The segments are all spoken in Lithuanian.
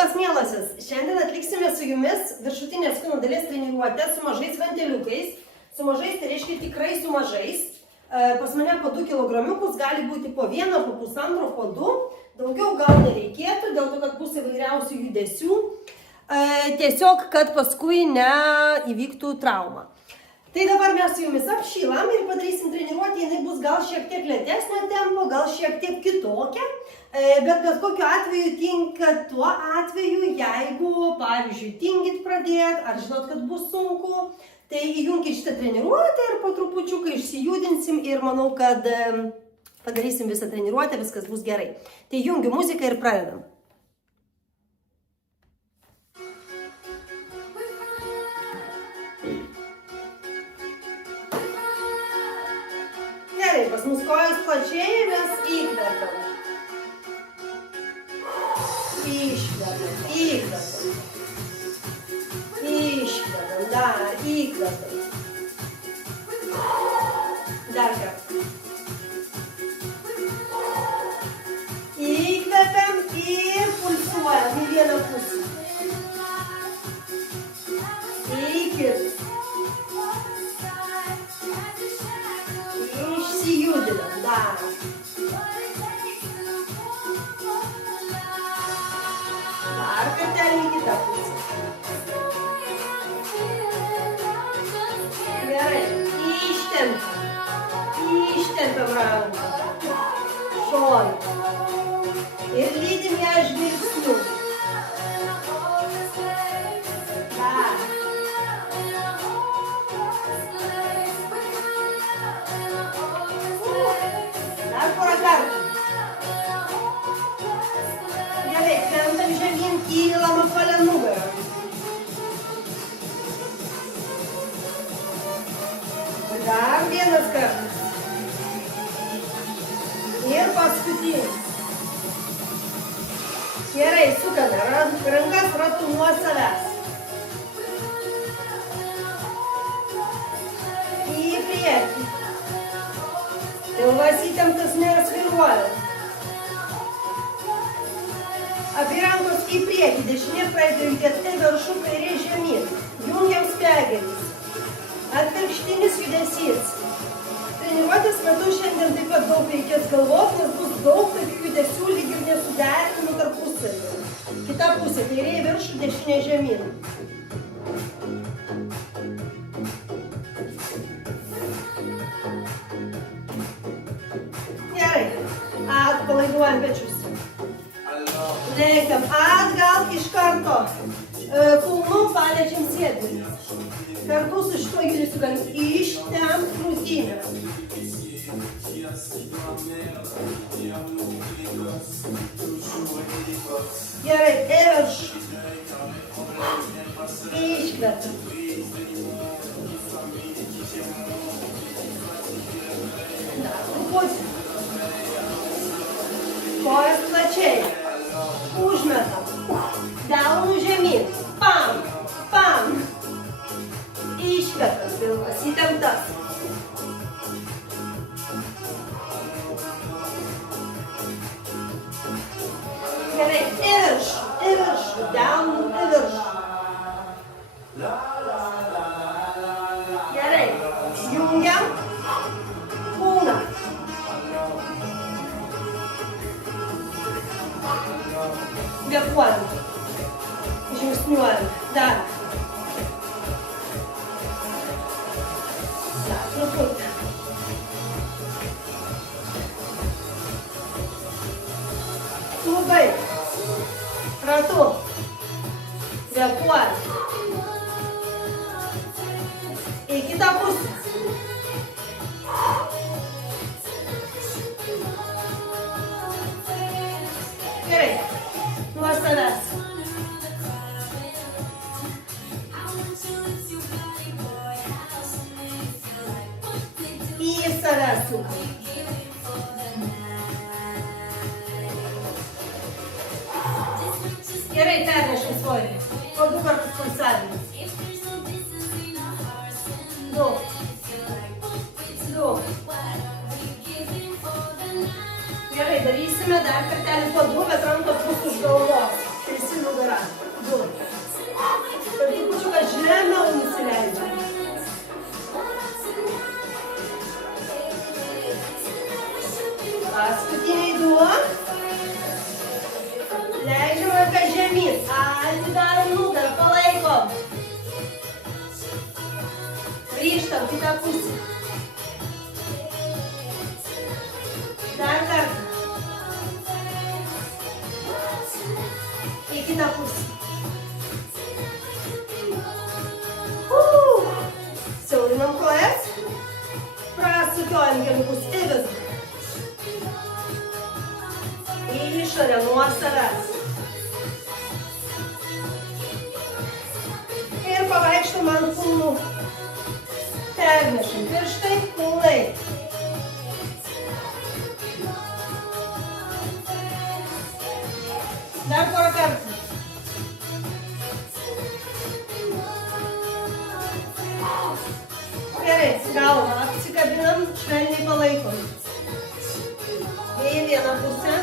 Sveikos mielosios, šiandien atliksime su jumis viršutinės kūno dalies treniruotę su mažais vantiliukais. Su mažais, tai reiškia tikrai su mažais. Pas mane po 2 kilogramiukus gali būti po 1, po 1,5, po 2. Daugiau gal nereikėtų, dėl to, kad bus įvairiausių judesių. Tiesiog, kad paskui neįvyktų trauma. Tai dabar mes su jumis apšylam ir padarysim treniruotę, jinai bus gal šiek tiek lėtesnio tempo, gal šiek tiek kitokia, bet kokiu atveju tinka tuo atveju, jeigu, pavyzdžiui, tingit pradėti, ar žinot, kad bus sunku, tai įjunkit šitą treniruotę ir po trupučiuką išsijudinsim ir manau, kad padarysim visą treniruotę, viskas bus gerai. Tai jungiu muziką ir pradedam. Gerai, pas mus kojos plačiai, mes įkvepiam. Iškvepiam, įkvepiam. Iškvepiam, dar įkvepiam. Dar kartą. Įkvepiam ir pulsuojam į vieną pusę. Į kitą. Išsijudinam, dar. Dar kartelį į kitą pusę. Gerai, ištempiam ranką. Šoną. Ir lydim ją žvilgsniu. Dar. Dar porą kartų. Gerai, krentam žemyn, kylam apvalia nugarą. Dar vienas kartas. Ir paskutinis. Gerai, sukame rankas ratu nuo savęs. Į priekį. Pilvas įtemptas nesvyruoja. Abi rankos į priekį, dešinė pradeda judėti viršų, kairė žemyn. Jungiam smegenis. Atvirkštinis judesys. Treniruotės metu šiandien taip pat daug reikės galvoti, nes bus daug tokių judesių, lyg ir nesuderinimų tarpusavy. Kita pusė, kairė į viršų, dešinė žemyn. Gerai, atpalaiduojam pečius. Lekiam atgal iš karto. Kulnu paliečiam sėdmenis. Kartu su šituo judesiu galim ištempt krūtinę. Gerai, į viršų. Iškvepiam. Dar truputį. Kojas plačiai. Užmetam. Delnų žemyn. Pam, pam. Iškvepiam, pilvas įtemptas. Gerai, į viršų, delnų į viršų. Gerai, jungiam kūną. Kvėpuojam, žingsniuojam, dar. Dar truputį. Labai. Ratu. Kvėpuojam. Į kitą pusę. Gerai. Nuo savęs. Į savęs sukam. Gerai, pernešim svorį. Po 2 kartus pulsavimus. 2. 2. Gerai, darysime dar kartelį po 2, bet rankos bus už galvos. Visi nugara. žemyn. Atidarom nugarą, palaikom. Grįžtam, kitą pusę. Dar kartą. Į kitą pusę. Siaurinam kojas. Prasukiojam keliukus į vidų. Į išorę nuo savęs. Ir pavaikštom ant kulnų. Pernešam pirštai, kulnai. Dar porą kartų. Gerai, galvą apsikabinam, švelniai palaikom. Į vieną pusę,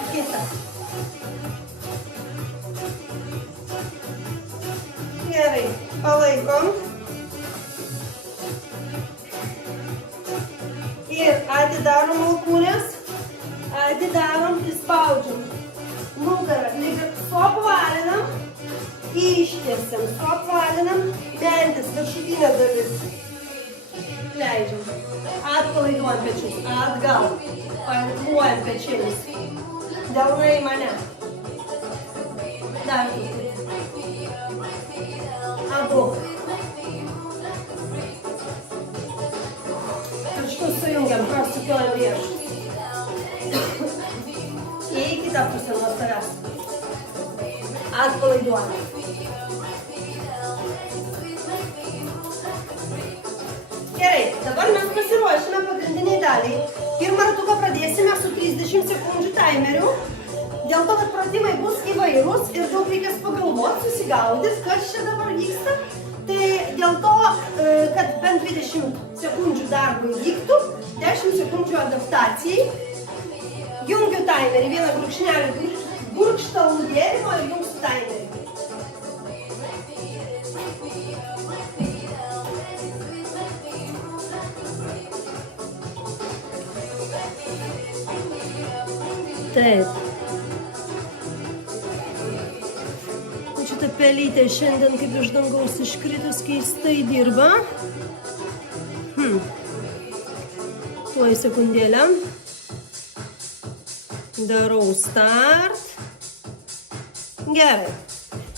į kitą. Gerai, palaikom. Ir atidarom alkūnes, atidarom, įspaudžiam. Nugarą lyg suapvalinam, ištiesiam, suapvalinam, mentis, viršutinė dalis. Leidžiam. Atpalaiduojam pečius, atgal. Pankluojam pečiais. Delnai į mane. Dar truputį. Abu. Pirštus sujungiam, prasukiojam riešus. Į kitą pusę nuo savęs. Atpalaiduojam. Gerai, dabar mes pasiruošime pagrindiniai daliai. Pirmą ratuką pradėsime su 30 sekundžių timeriu. Dėl to, kad pratimai bus įvairūs ir daug reikės pagalvoti, susigaudyti, kas čia dabar vyksta. Tai dėl to, kad bent 20 sekundžių darbui vyktų, 10 sekundžių adaptacijai. Jungiu timerį, vieną gurkšnelį gurkštalų gėrimo ir jungsiu timerį. Taip. Šitą pelytę šiandien kaip iš dangaus iškritus keistai dirba. Tuoj sekundėlę. Darau start. Gerai.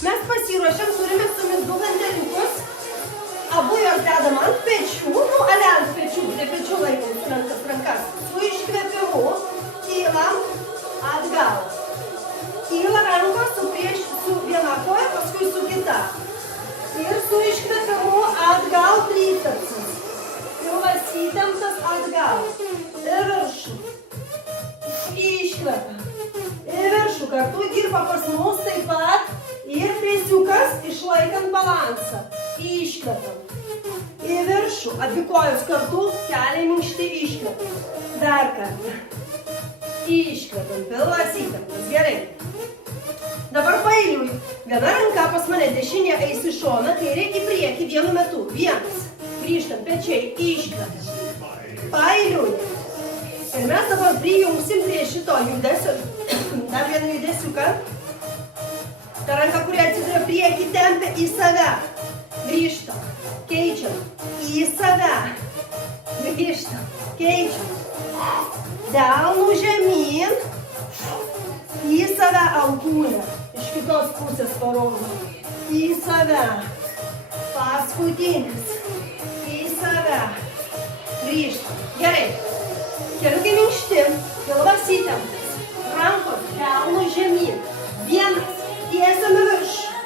Mes pasiruošėm, turime su jumis du ganteliukus. Abu jos dedam ant pečių, ale ant pečių, prie pečių laikom rankas. Su iškvėpimu kylam atgal. Kyla rankos su viena koja, paskui su kita. Ir su iškvėpimu atgal tricepsas. Pilvas įtemptas atgal. Ir viršų. Iškvėpia. Ir viršų. Kartu dirba pas mus taip pat. Ir pėsiukas išlaikant balansą. Iškvėpiam. Į viršų. Abi kojos kartu. Keliai minkšti iškvėpiam. Dar kartą. Iškvėpiam. Pilvas įtemptas. Gerai. Dabar paeiliui. Viena ranka pas mane dešinė eis į šoną, kairė į priekį vienu metu. Vienas. Grįžtam pečiai. Iškvėpiam. Paeiliui. Ir mes dabar prijungsim prie šito judesio, dar vieną judesiuką. Ta ranka, kuri atsiduria priekį, tempia į save. Grįžtam, keičiam, į save. Grįžtam, keičiam. Delnų žemyn, į save alkūnę. Iš kitos pusės parodom. Į save. Paskutinis. Į save. Grįžtam. Gerai. Keliukai minkšti, pilvas įtemptas, rankos delnų žemyn. Vienas, tiesiam į viršų.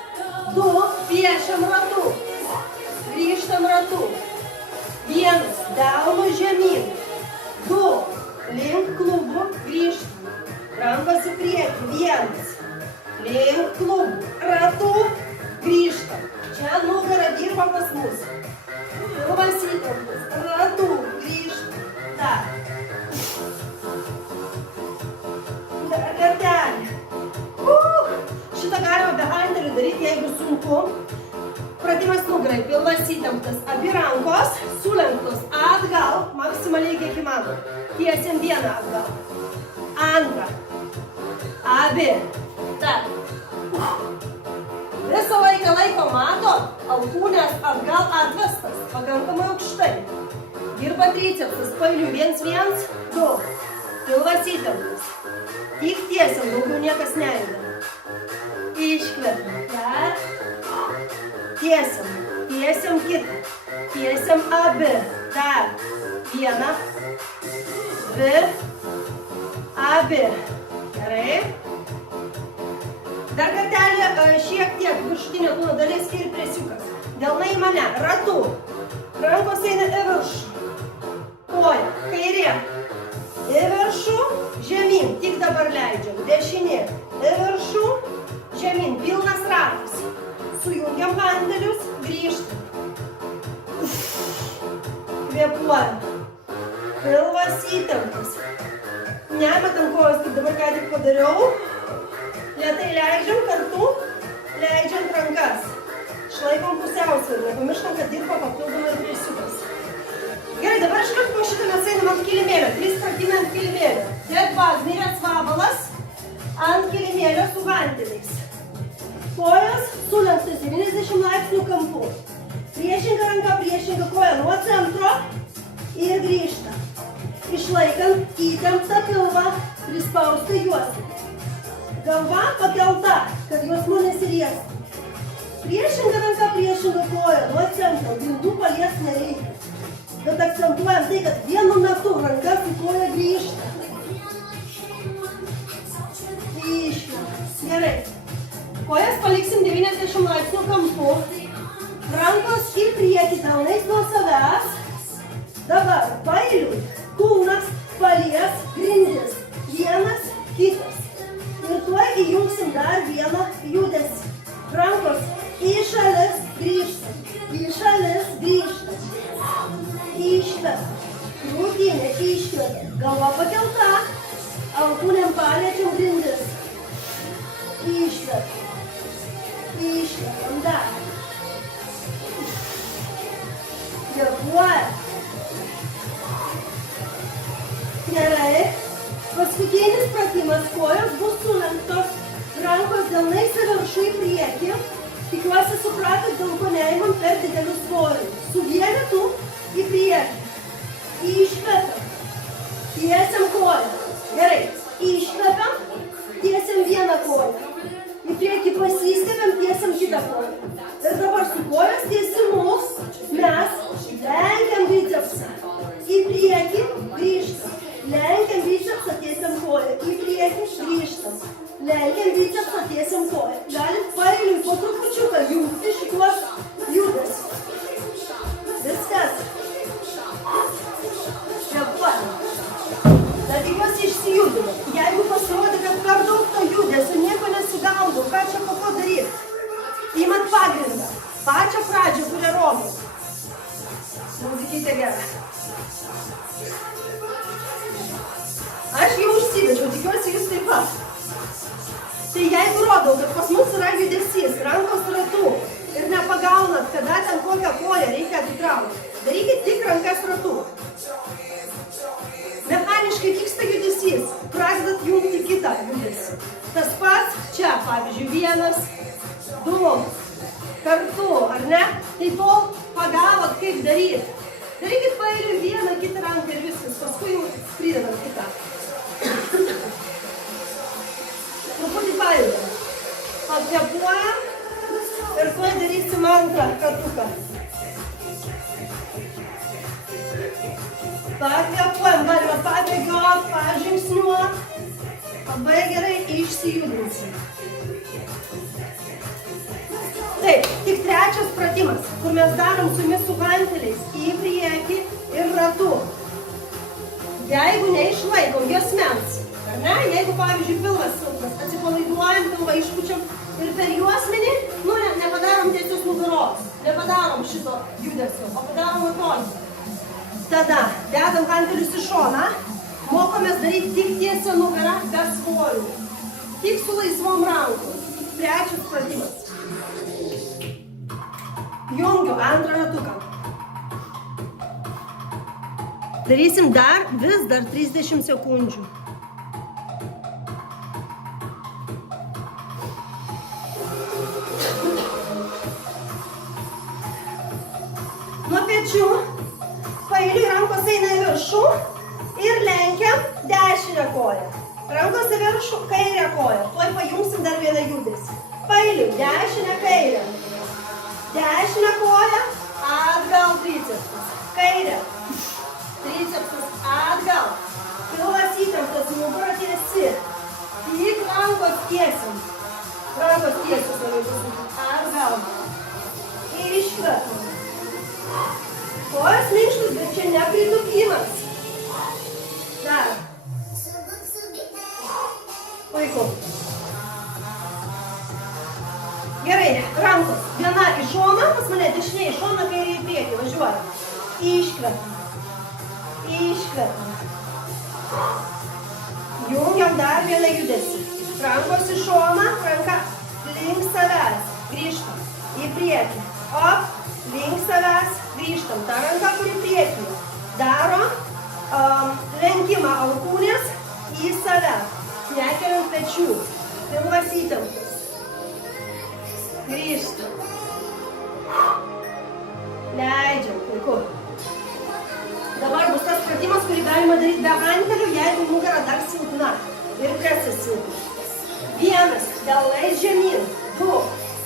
Du, piešiam ratu. Grįžtam ratu. Vienas, delnų žemyn. Du, link klubų, grįžtam. Rankos į priekį. Vienas, link klubų, ratu, grįžtam. Čia nugara dirba pas mus. Pilvas įtemptas, ratu, grįžtam. Dar. Kartelė. Šitą galima be handelių daryti, jeigu sunku. Pratimas nugarai, pilvas įtemptas. Abi rankos sulenktos atgal, maksimaliai kiek įmanoma. Tiesiam vieną atgal. Antrą. Abi. Dar. Visą laiką matot, alkūnės atgal atvestas, pakankamai aukštai. Dirba tricepsas, pailių 1-1, 2. Pilvas įtemptas. Tik tiesiam, daugiau niekas nejuda. Iškvepiam. Dar. Tiesiam. Tiesiam kitą. Tiesiam abi. Dar. 1, 2, abi. Gerai. Dar kartelį šiek tiek viršutinė kūno dalis ir presiukas. Delnai į mane. Ratu. Rankos eina į viršų. Koja. Kairė. Į viršų. Žemyn. Tik dabar leidžiam. Dešinė. Į viršų. Žemyn. Pilnas ratas. Sujungiam handelius. Grįžtam. Kvėpuojam. Pilvas įtemptas. Nemetam kojos, kaip dabar ką tik padariau. Lėtai leidžiam kartu, leidžiant rankas. Išlaikom pusiausvyrą. Nepamirštam, kad dirba papildomai presiukas. Gerai, dabar iškart po šitą mes einam ant kilimėlio. 3 pratimai ant kilimėlio. Dead bug, miręs vabalas ant kilimėlio su hanteliais. Kojos sulenktos 90 laipsnių kampu. Priešinga ranka, priešinga koja nuo centro ir grįžta. Išlaikant įtemptą pilvą, prispaustą juostą. Galva pakelta, kad juosmuo nesiriestų. Priešinga ranka, priešinga koja nuo centro, grindų palies nereikia. Bet akcentuojam tai, kad vienu metu ranka su koja grįžta. Gerai. Kojas paliksim 90 laipsnių kampu. Rankos į priekį, delnais nuo savęs. Dabar pailiui kūnas palies grindis. Vienas, kitas. Ir tuoj įjungsim dar vieną judesį. Rankos į šalis grįžtam. Į šalis grįžtam. Iškvepiam. Krūtinė iškvepiam. Galva pakelta. Alkūnėm paliečiam grindis. Iškvepiam. Iškvepiam dar. Kvėpuojam. Gerai. Paskutinis pratimas, kojos bus sulenktos, rankos delnais į viršų į priekį. Tikiuosi supratot, dėl ko neimam per didelių svorių. Su vienetu į priekį. Iškvepiam. Tiesiam koją. Gerai. Iškvepiam. Tiesiam vieną koją. Į priekį pasistebiam, tiesiam kitą koją. Ir dabar su kojos tiesimu mes lenkiam bicepsą. Į priekį grįžtam. Lenkiam bicepsą, tiesiam koją. Į priekį grįžtam. Lenkiam bicepsą, tiesiam koją. Galit pailiui po trupučiuką jungti šituos judesius. Viskas. Kvėpuojam. Dar tikiuosi išsijudinu. Jeigu pasirodė, kad per daug to judesio, nieko nesugaudau, ką čia po to daryti? Imat pagrindą. Pačią pradžią, kurią rodo. Muzikytė gera. Aš jau užsivedžiau, tikiuosi jūs taip pat. Tai jeigu rodau, kad pas mus yra judesys, rankos ratu ir nepagaunat, kada ten kokią koją reikia atitraukti, darykit tik rankas ratu. Mechaniškai vyksta judesys, pradedat jungti kitą judesį. Tas pats čia, pavyzdžiui, 1, 2, kartu, ar ne? Tai tol pagavot, kaip daryti. Darykit pailiui vieną, kitą ranką ir viskas, paskui jau pridedam kitą. Truputį pajudam. Pakvėpuojam ir tuoj darysim antrą ratuką. Pakvėpuojam, galime pabėgiot, pažingsniuot. Labai gerai išsijudinsim. Taip, tik trečias pratimas, kur mes darom su jumis su hanteliais į priekį ir ratu. Jeigu neišlaikom juosmens, ar ne? Jeigu, pavyzdžiui, pilvas silpnas, atsipalaiduojam, pilvą išpučiam ir per juosmenį, nepadarom tiesios nugaros, nepadarom šito judesio, o padarom atrodį. Tada dedam hantelius į šoną, mokomės daryti tik tiesią nugarą be svorių, tik su laisvom rankom. Trečias pratimas. Jungiu antrą ratuką. Darysim vis dar 30 sekundžių. pečių. Paeiliui rankos eina į viršų ir lenkiam dešinę koją. Rankos į viršų, kairę koją. Tuoj pajungsim dar vieną judesį. Paeiliui, dešinę, kairę. Dešinę koją, atgal tricepsas. Kairę. Tricepsas atgal. Pilvas įtemptas, nugara tiesi. Tik rankos tiesim. Rankos tiesios, atgal. Iškvetam. Kojas minkštas, bet čia nepritūpimas. Dar. Puiku. Gerai, rankos. Viena į šoną, pas mane dešinė į šoną, kairė į priekį. Važiuoja. Iškvetam. Iškvetam. Jungiam dar vieną judesį. Rankos į šoną, ranka link savęs. Grįžtam. Į priekį. Op. Link savęs. Grįžtam. Ta ranka, kur į priekį. Darom lenkimą alkūnės į save. Nekeliant pečių. Pilvas įtemptas. Grįžtam. Leidžiam. Puiku. Dabar bus tas pratimas, kurį galima daryti be hantelių, jeigu nugara dar silpna. Ir presas silpnas. 1. Delnais žemyn. 2.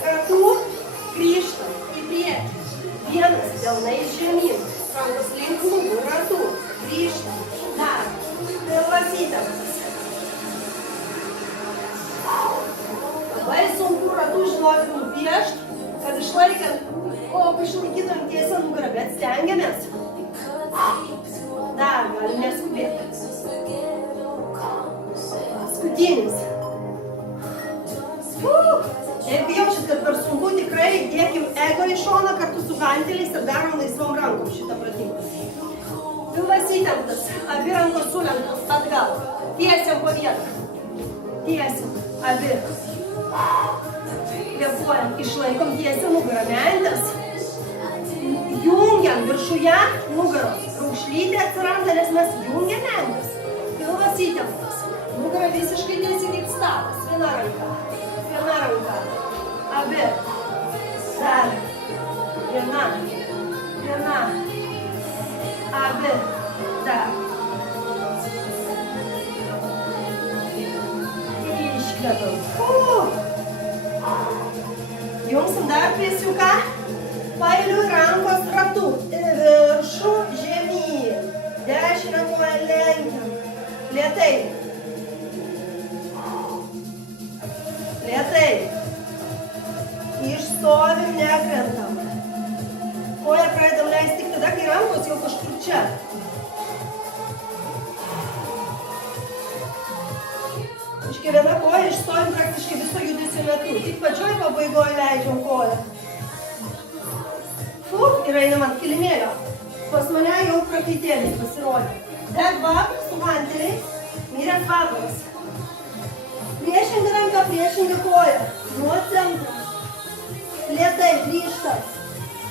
Ratų. Grįžtam. Į priekį. 1. Delnais žemyn. Rankos link lūpų. Ratų. Grįžtam. Dar. Pilvas įtemptas. Labai sunku ratų žinoti nupiešti, kad išlaikytum tiesią nugarą, bet stengiamės. Dar galim neskubėti. Paskutinis. Jeigu jaučiat, kad per sunku, tikrai dėkim ego į šoną kartu su hanteliais ir darom laisvom rankom šitą pratimą. Pilvas įtemptas, abi rankos sulenktos atgal. Tiesiam po vietą. Tiesiam, abi. Kvėpuojam, išlaikom tiesią nugarą, mentės. Jungiam viršuje nugaros. Raukšlytė atsiranda, nes mes jungiam mentės. Pilvas įtemptas. Nugara visiškai tiesiai kaip stalas. Viena ranka. Viena ranka. Abi. Dar. Viena. Viena. Abi. Dar. Iškvetam. Jungsim dar pėsiuką. Paeiliui rankos ratų. Viršų, žemyn. Dešinę koją lenkiam. Lėtai. Lėtai. Išstovim, nekrentam. Koją pradedam leisti tik tada, kai rankos jau kažkur čia. Viena koja išstovim praktiškai viso judesio metu. Tik pačioj pabaigoje leidžiam koją. Ir einam ant kilimėlio. Pas mane jau prakaitėlis pasirodė. Dead vakaras su hanteliais. Miręs vakaras. Priešinga ranka, priešinga koja. Nuo centro. Lėtai grįžtam.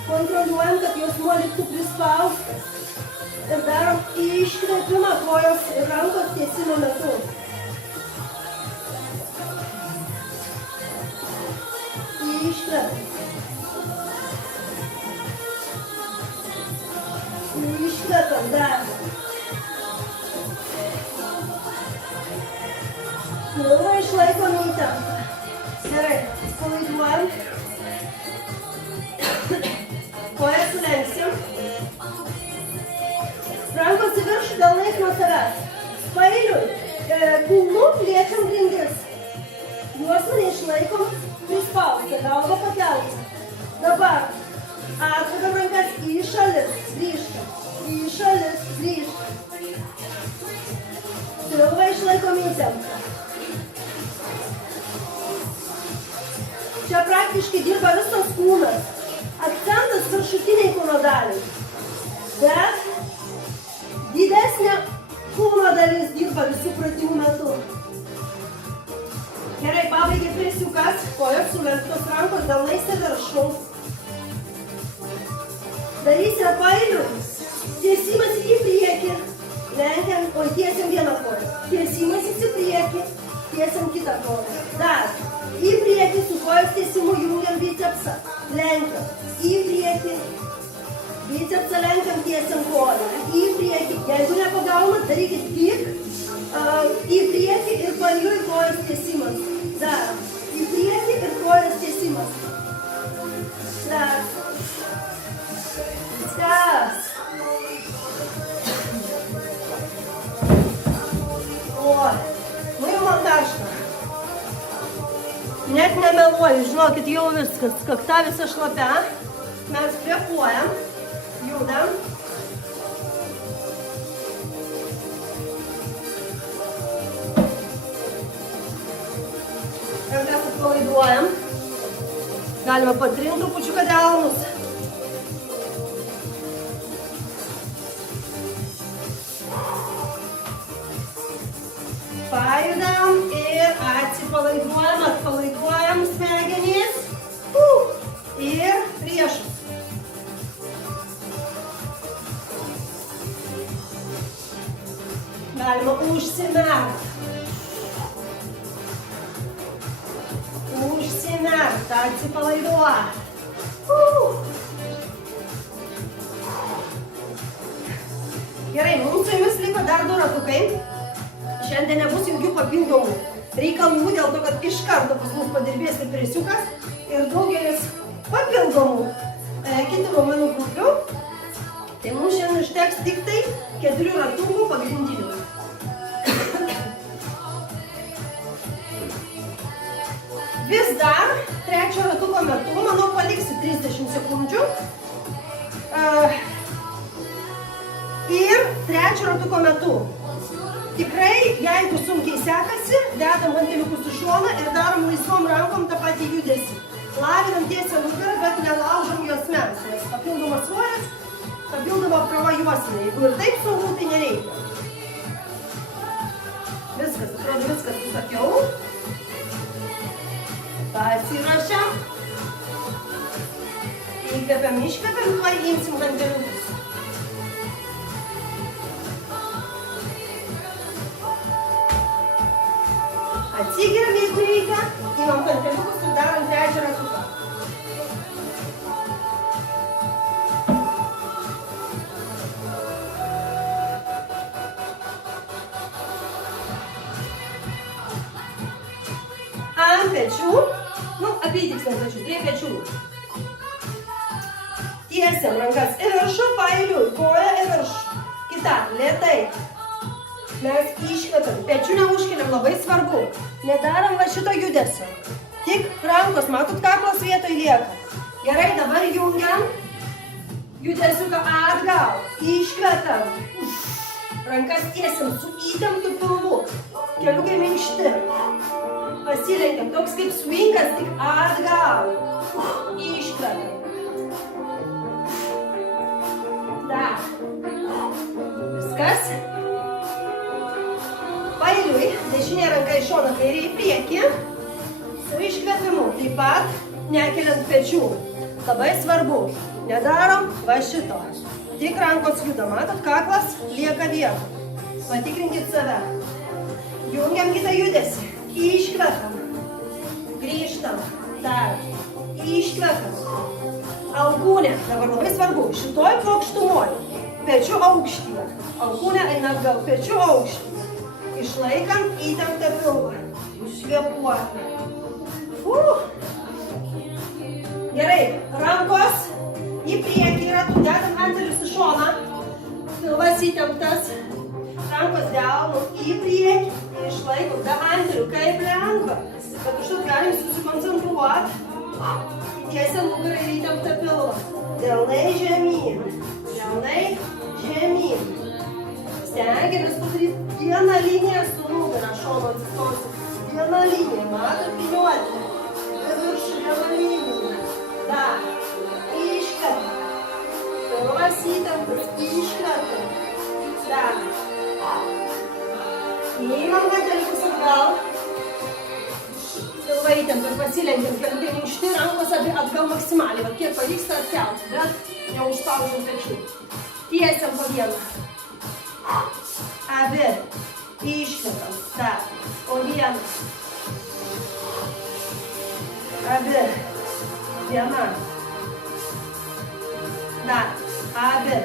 Kontroliuojam, kad jausmuo liktų prispaustas. Ir darom iškvėpimą kojos ir rankos tiesimo metu. Iškvetam. Iškvetam dar. Pilvą išlaikom įtemptą. Gerai, palaiduojam. Koją sulenksim. Rankos į viršų, delnais nuo savęs. Paeiliui kūnu liečiam grindis. Juosmenį išlaikom. Prispausti, galva pakelti. Dabar atvedam rankas į šalis, grįžtam. Į šalis, grįžtam. Pilvą išlaikom įtemptą. Čia praktiškai dirba visas kūnas. Akcentas viršutiniai kūno daliai. Bet didesnė kūno dalis dirba visų pratimų metu. Gerai, pabaigia pėsiukas, kojos sulenktos, rankos delnais į viršų. Darysime paeiliui. Tiesimas į priekį. Lenkiam, tiesiam vieną koją. Tiesimas į priekį. Tiesiam kitą koją. Dar. Į priekį su kojos tiesimu jungiam bicepsą. Lenkiam. Į priekį. Bicepsą lenkiam, tiesiam koją. Į priekį. Jeigu nepagaunat, darykit tik į priekį ir pailiui kojos tiesimas. Dar. Į priekį ir kojos tiesimas. Dar. Skas. O. Nu jau man karšta. Net nemeluoju, žinokit, jau viskas. Kakta visa šlapia. Mes kvėpuojam. Judam. Rankas atpalaiduojam. Galima patrinti trupučiuką delnus. Pajudam ir atsipalaiduojam, atpalaiduojam smegenys. Ir priešus. Galima užsimerkt. Užsimerkt, atsipalaiduot. Gerai, mums su jumis liko dar 2 ratukai. Šiandien nebus jokių papildomų reikalų, dėl to, kad iš karto pas mus padirbės ir presiukas ir daugelis papildomų kitų raumenų grupių. Tai mums šiandien užteks tik tai 4 ratukų pagrindinių. Vis dar 3 ratuko metu, manau, paliksi 30 sekundžių. Ir 3 ratuko metu. Tikrai, jeigu sunkiai sekasi, dedam hanteliukus į šoną ir darom laisvom rankom tą patį judesį. Lavinam tiesią nugarą, bet nelaužom juosmens, nes papildomas svoris, papildoma apkrova juosmenė. Jeigu ir taip sunku, tai nereikia. Viskas, atrodo, viskas susakiau. Pasiruošiam. Įkvepiam, iškvepiam, tuoj imsim hanteliukus. Atsigeriam, jeigu reikia, imam hanteliukus ir darom 3 ratuką. Ant pečių, apytiksliai pečių, prie pečių. Tiesiam rankas į viršų, paeiliui, koja į viršų. Kita, lėtai. Mes iškvepiam, pečių neužkeliam, labai svarbu. Nedarom va šito judesio. Tik rankos, matot, kaklos vietoj lieka. Gerai, dabar jungiam. Judesiuką atgal. Iškvepiam. Rankas tiesiam su įtemptu pilvu. Keliukai minkšti. Pasilenkiam, toks kaip swingas, tik atgal. Iškvepiam. Dar. Viskas. Paeiliui, dešinė ranka į šoną, kairė į priekį. Su iškvėpimu, taip pat nekeliant pečių. Labai svarbu, nedarom va šito. Tik rankos juda, matot, kaklas lieka vietoj. Patikrinkit save. Jungiam kitą judesį. Iškvepiam. Grįžtam. Dar. Iškvepiam. Alkūnė, dabar labai svarbu, šitoj plokštumoj. Pečių aukštyje. Alkūnė eina atgal, pečių aukštyje. Išlaikant įtemptą pilvą. Kvėpuojam. Gerai, rankos į priekį ratu, dedam hantelius į šoną. Pilvas įtemptas. Rankos delnų į priekį. Išlaikom be hantelių, kaip lengva. Bet užtat galim susikoncentruoti. Tiesiam nugarą ir įtemptą pilvą. Delnai žemyn. Delnai žemyn. Stengiamės padaryti vieną liniją su nugarą, šono atsistosim. Vieną liniją, matot, piniuoti. Viršų vieną liniją. Dar. Iškvepiam. Pilvas įtemptas. Iškvepiam. Dar. Įimam hanteliukus atgal. Pilvą įtemptam, pasilenkiam, keliukai minkšti, rankos abi atgal maksimaliai. Vat kiek pavyksta atkelti, bet neužspaudžiam pečių. Tiesiam po vieną. Abi. Iškvepiam. Dar. Po vieną. Abi. Viena. Dar. Abi.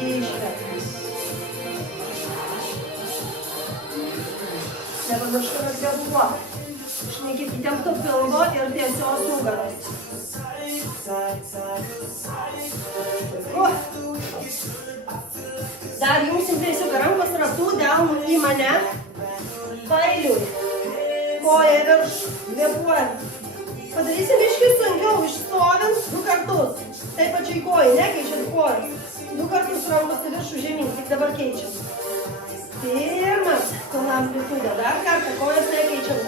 Iškart. Nepamirškime kvėpuoti. Išlaikyti įtempto pilvo ir tiesios nugaros. Dar jungsim tiesiog rankos ratų, delnų į mane. Pailiui. Koja virš, kvėpuojant. Padarysim iški sunkiau, išstovint 2 kartus. Tai pačiai kojai, nekeičiant kojai. 2 kartus rankos į viršų žemyn, tik dabar keičiam. Pirmas, pilna amplitudė. Dar kartą, kojas nekeičiam.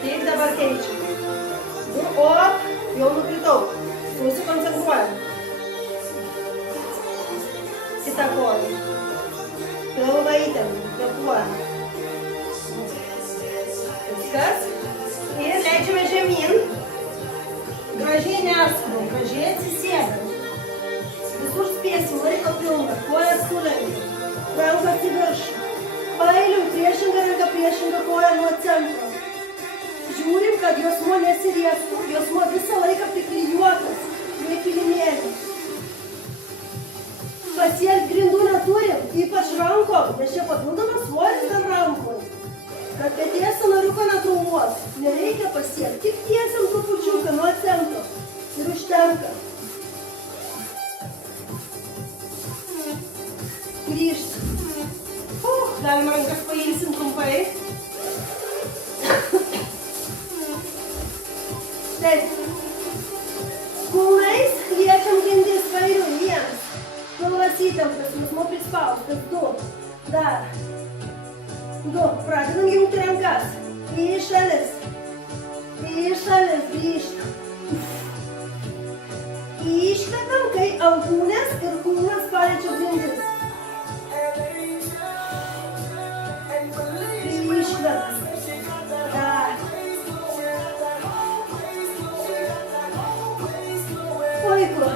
Tik dabar keičiam. Op, jau nukritau. Susikoncentruojam. Kita koja. Pilvą įtempim, kvėpuojam. Viskas. Ir leidžiame žemyn. Gražiai neskubam, gražiai atsisėdam. Visur spėsim, laiko pilna. Kojas sulenkiam. Rankas į viršų. Pailiui, priešinga ranka, priešinga koja nuo centro. Žiūrim, kad juosmuo nesiriestų, juosmuo visą laiką priklijuotas, prie kilimėlį. Pasiekt grindų neturim, ypač rankom, nes čia papildomas svoris dar rankom. Kad peties sąnariuko netraumuot, nereikia pasiekt, tik tiesiam trupučiuką nuo centro ir užtenka. Grįžti. Galima rankas pailsim trumpai. Taip. Kūnais liečiam grindis kairių. 1. Pilvas įtemptas, jausmo prispaustas. 2. Dar. 2. Pradedam jungti rankas. Į šalis. Į šalis. Grįžtam. Iškvepiam, kai alkūnės ir kūnas paliečia grindis. Iškvepiam. Dar. Puiku.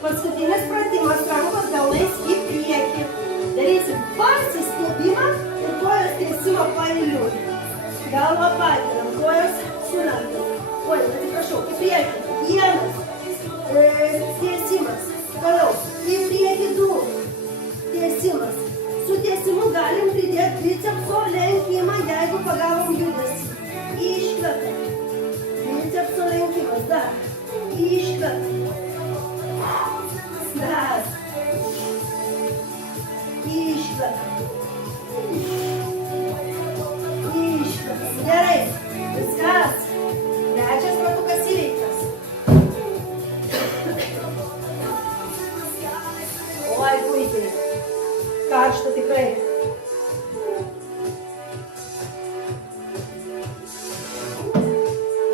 Paskutinis pratimas, rankos delnais į priekį. Darysim pasistiebimą ir kojos tiesimą pailiui. Galvą patiriam, kojos sulenkiam. Oi, atsiprašau, į priekį. 1. Tiesimas. Toliau. Į priekį 2. Tiesimas. Su tiesimu galim pridėti bicepso lenkimą, jeigu pagavom judesį. Iškvepiam. Bicepso lenkimas. Dar. Iškvepiam. Dar. Iškvepiam. Iškvepiam. Gerai. Viskas. 3 ratukas įveiktas. Oi, puikiai. Karšta tikrai.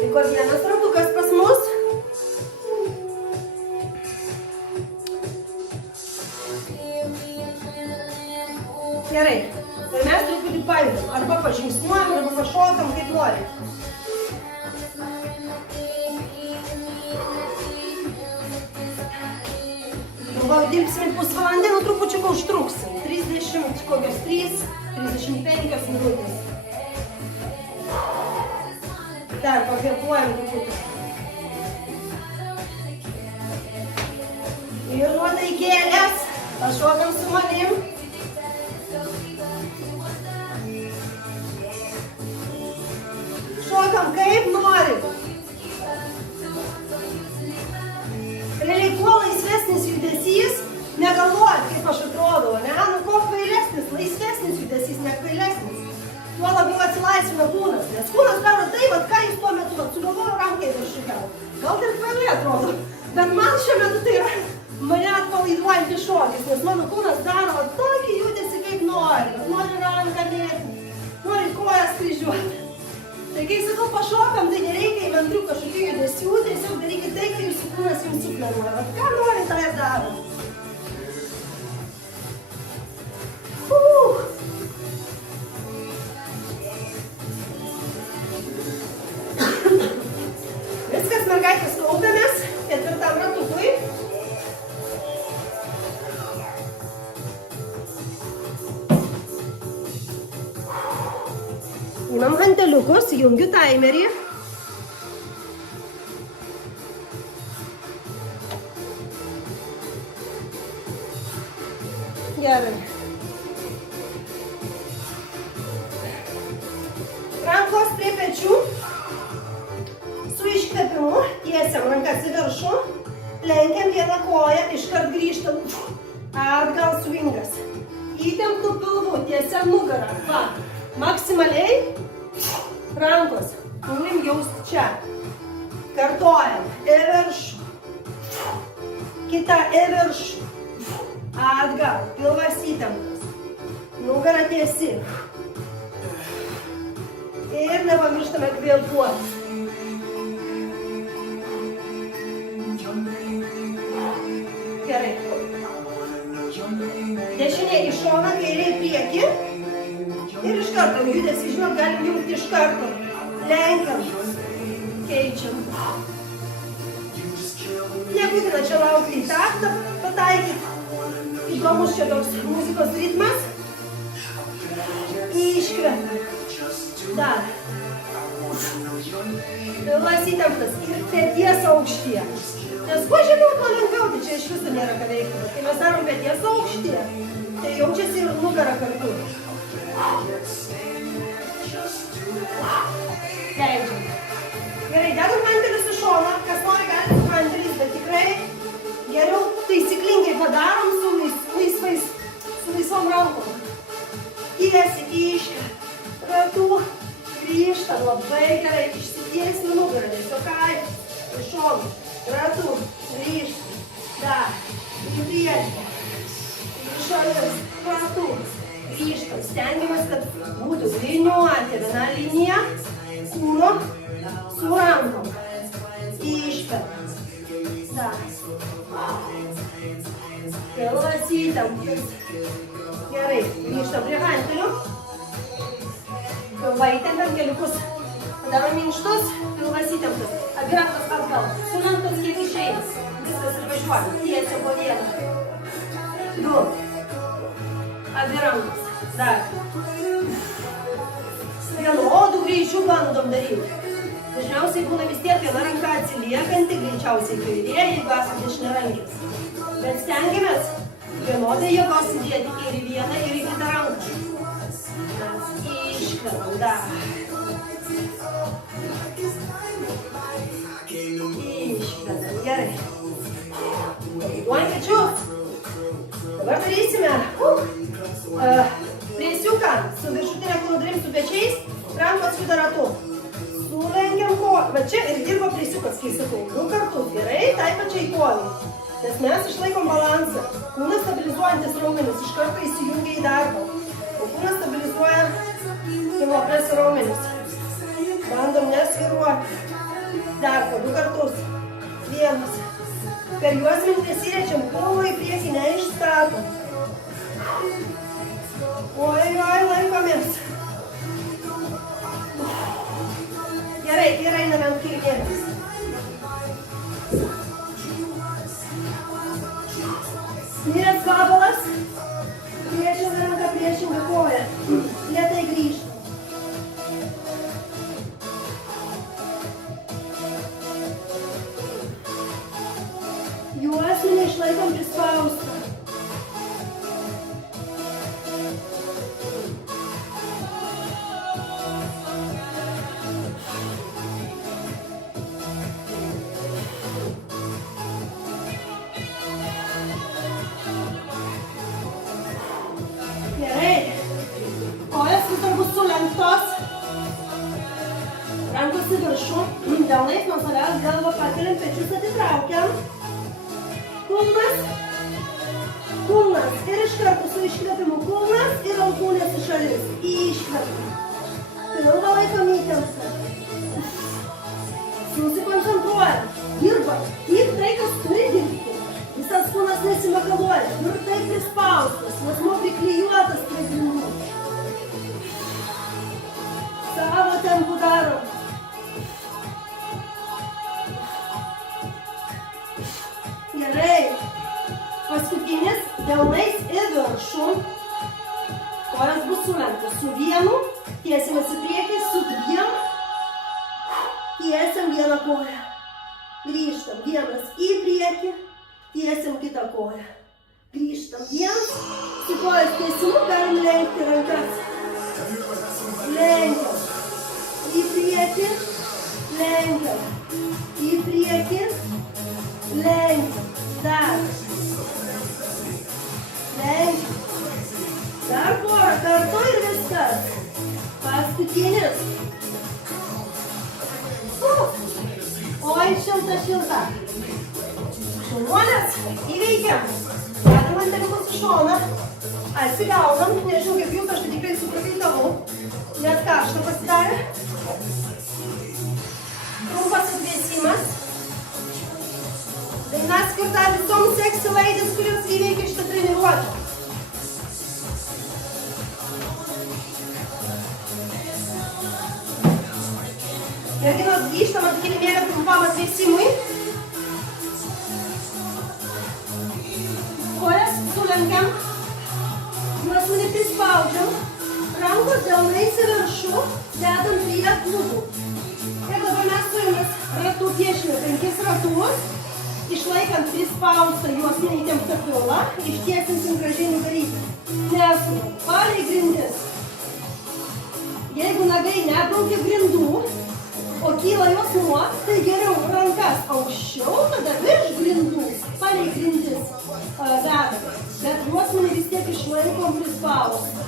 Liko 1 ratukas pas mus. Gerai. Ir mes truputį pajudam. Arba pažingsniuojam, arba pašokam, kaip norim. Gal dirbsim pusvalandį, nu trupučiuką užtruksim. 30, kokios 3, 35 minutės. Dar pakvėpuojam truputį. Ir nuodai gėlės. Pašokam su manim. Šokam kaip norim. Realiai, kuo laisvesnis judesys, negalvojat, kaip aš atrodau, ne? Nu, kuo kvailesnis, laisvesnis judesys, ne kvailesnis. Tuo labiau atsilaisvina kūnas, nes kūnas daro tai, ką jūs tuo metu, sugalvoju rankai viršukiau. Gal ir kvailai atrodo, bet man šiuo metu tai yra mane atpalaiduojantis šokis, nes mano kūnas daro tokį judesį, kaip nori. Nori ranką dėti, nori kojas kryžiuoti. Tai kai sakau pašokam, tai nereikia įvendrių kažkokių judesių, tiesiog darykit tai, ką jūsų kūnas jums suplanuoja. Ką nori, tą ir daro. Viskas, mergaitės, kaupiamės 4 ratukui. Imam hanteliukus, jungiu taimerį. koja, iškart grįžtam. Atgal swingas. Įtemptų pilvų, tiesia nugarą. Va. Maksimaliai. Rankos. Turim jausti čia. Kartojam. Į viršų. Kita į viršų. Atgal. Pilvas įtemptas. Nugara tiesi. Ir nepamirštame kvėpuoti. Gerai. Dešinė į šoną, kairė į priekį. Ir iš karto judesį, žinot, galim jungti iš karto. Lenkiam. Keičiam. Nebūtina čia laukti į taktą, pataikyti. Įdomus čia toks muzikos ritmas. Iškvepiam. Dar. Pilvas įtemptas ir peties aukštyje. Nes kuo žemiau, tuo lengviau, tai čia iš viso nėra ką veikti. Bet kai mes darom peties aukštyje, tai jaučiasi ir nugara kartu. Leidžiam. Gerai, dedam hantelius į šoną. Kas nori, gali su hanteliais, bet tikrai geriau taisyklingai padarom su laisvom rankom. Tiesi, iškvep. Ratu. Grįžtam labai gerai. Išsitiesime nugarą. Tiesiog kaifas. Į šoną. Ratu, grįžtam, dar, į priekį, į šalis, ratu, grįžtam, stengiamės, kad būtų liniuoti viena linija, kūno su rankom, iškvepiam, dar, pilvas įtemptas, gerai, grįžtam prie hantelių, pilvą įtempiam keliukus. Padarom minkštus, pilvas įtemptas. Abi rankos atgal. Sumankos kiek išeis. Viskas ir važiuojam. Tiesia po vieną. 2. Abi rankos. Dar. Vienodų greičių bandom daryti. Dažniausiai būna vis tiek viena ranka atsiliekanti, greičiausiai kairė, jeigu esate dešiniarankis. Bet stengiamės vienodai jėgos įdėti ir į vieną, ir į kitą ranką. Iškvepiam. Dar. Iškvepiam, gerai. Duojam pečius. Dabar darysime presiuką su viršutinė kūno dalim su pečiais, rankos juda ratu. Sulenkiam koją. Va čia ir dirba presiukas, kai sakau. 2 kartus, gerai, tai pačiai kojai. Nes mes išlaikom balansą. Kūnas stabilizuojantis raumenis iš karto įsijungia į darbą. O kūnas stabilizuoja himopreso raumenis. Bandom nesviruoti. Dar po 2 kartus. 1. Per juos nesiriečiam kūną į priekį, neišstatom. Oi, laikomės. Gerai, ir einame ant kairės. Smirės vabalas. Priešinga ranka, priešinga koja. Lėtai grįžtam. Juosmenį išlaikom prispaustą. Gerai. Kojas vis dar bus sulenktos. Rankos į viršų. Delnais nuo savęs galvą pakeliam, pečius atitraukiam. Kulnas. Kulnas. Ir iš karto su iškvėpimu kulnas ir alkūnės į šalis. Iškvėpimu. Pilvą laikom įtemptą. Susikoncentruojam. Dirbam. Tik tai, kas turi dirbti. Visas kūnas nesimakaluoja. Tvirtai prispaustas. Lasmuo priklijuotas prie grindų. Savo tempu darom. Gerai. Paskutinis delnais į viršų. Kojas bus sulenktas. Su vienu tiesimės į priekį, su 2 tiesiam vieną koją. Grįžtam. Vienas į priekį, tiesiam kitą koją. Grįžtam. Vienas. Su kojas tiesimu galim lenkti rankas. Lenkiam. Į priekį. Lenkiam. Į priekį. Lenkiam. dar. Lenkiam. Dar porą kartų ir viskas. Paskutinis. Oi, šilta, šilta. Šaunuolės, įveikiam. Dedam anteliukus į šoną. Atsigaunam. Nežinau, kaip jūs, aš tai tikrai suprakaitavau. Net karštą pasidarė. Trumpas atvėsimas. Daina skirta visoms sexy ladies, kurios įveikia šitą treniruotę. Merginos, grįžtam ant kilimėlio trumpam atvėsimui. Kojas sulenkiam. Juosmenį prispaudžiam. Rankos delnais į viršų, dedam prie klubų. Ir dabar mes turim ratų piešinį 5 ratus. Išlaikant prispaustą juosmenį įtemptą pilvą, ištiesinsim gražiai nugaryti. Nesukam, palei grindis. Jeigu nagai nebraukia grindų, o kyla juosmuo, tai geriau rankas aukščiau, tada virš grindų, palei grindis vedam. Bet juosmenį vis tiek išlaikom prispaustą.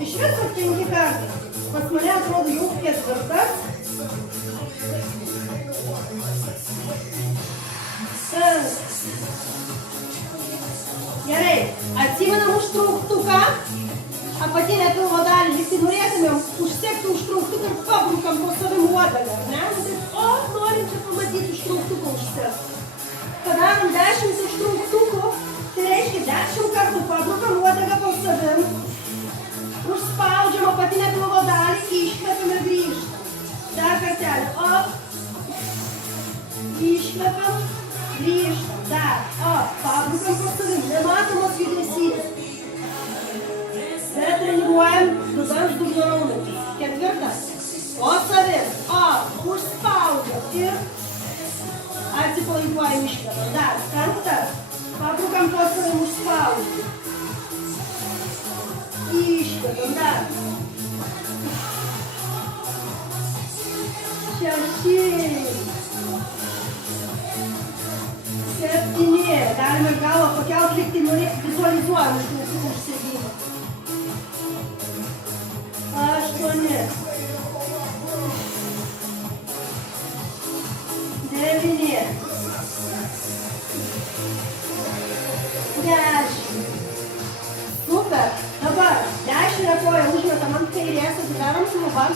Iš viso 5 kartų. Pas mane atrodo jau 4. Gerai, atsimenam užtrauktuką, apatinę pilvo dalį, lyg tai norėtumėm užsekti užtrauktuką ir pabrukam po savim uodegą, ne? Norim čia pamatyti užtrauktuką užsekti. Padarom 10 užtrauktukų, tai reiškia 10 kartų pabrukam uodegą po savim, užspaudžiam apatinę pilvo dalį, iškvepiam ir grįžtam. Dar kartelį, iškvepiam. Grįžtam, dar, pabrukam po savim, nematomas judesys. Treniruojam dubens dugno raumenis. 4. Po savim, užspaudžiam ir atsipalaiduojam, iškvepiam. Dar, 5. Pabrukam po savim, užspaudžiam. Iškvepiam, dar. 6. 7. Galime galvą pakelt, lyg tai vizualizuojam užsėdimą. 8. 9. 10. Super. Dabar dešinę koją užmetam ant kairės, atidarom klubą.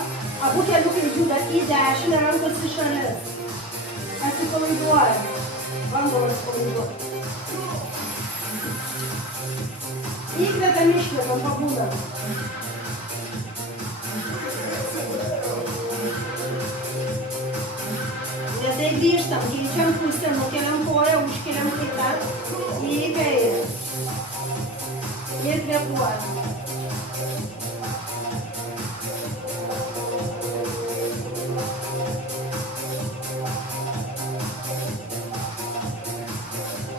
Abu keliukai juda į dešinę, rankos į šalis. Atsipalaiduojam. Bandom atsipalaiduoti. Įkvepiam, iškvepiam, pabūnam. Lėtai grįžtam, keičiam pusę, nukeliam koją, užkeliam kitą, į kairę. Ir kvėpuojam.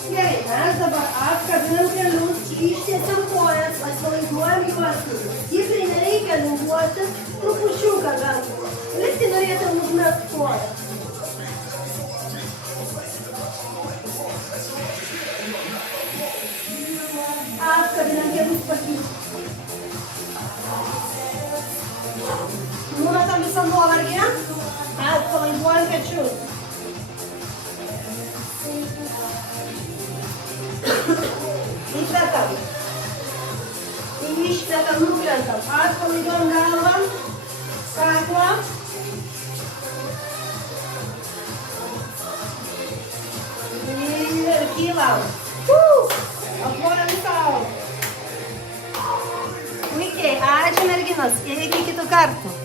Gerai, mes dabar apkabinam kelius, ištiesiam kojas, atsipalaiduojam juosmenį. Stipriai nereikia linguoti, trupučiuką bent. Lyg tai norėtum užmest koją. Apkabinam kelius pakilti. Numetam visą nuovargį, atpalaiduojam pečius. Įkvepiam. Iškvepiam, nukrentam. Atpalaiduojam galvą, kaklą. Ir kylam. Apvojam sau. Puikiai, ačiū merginos, iki kitų kartų.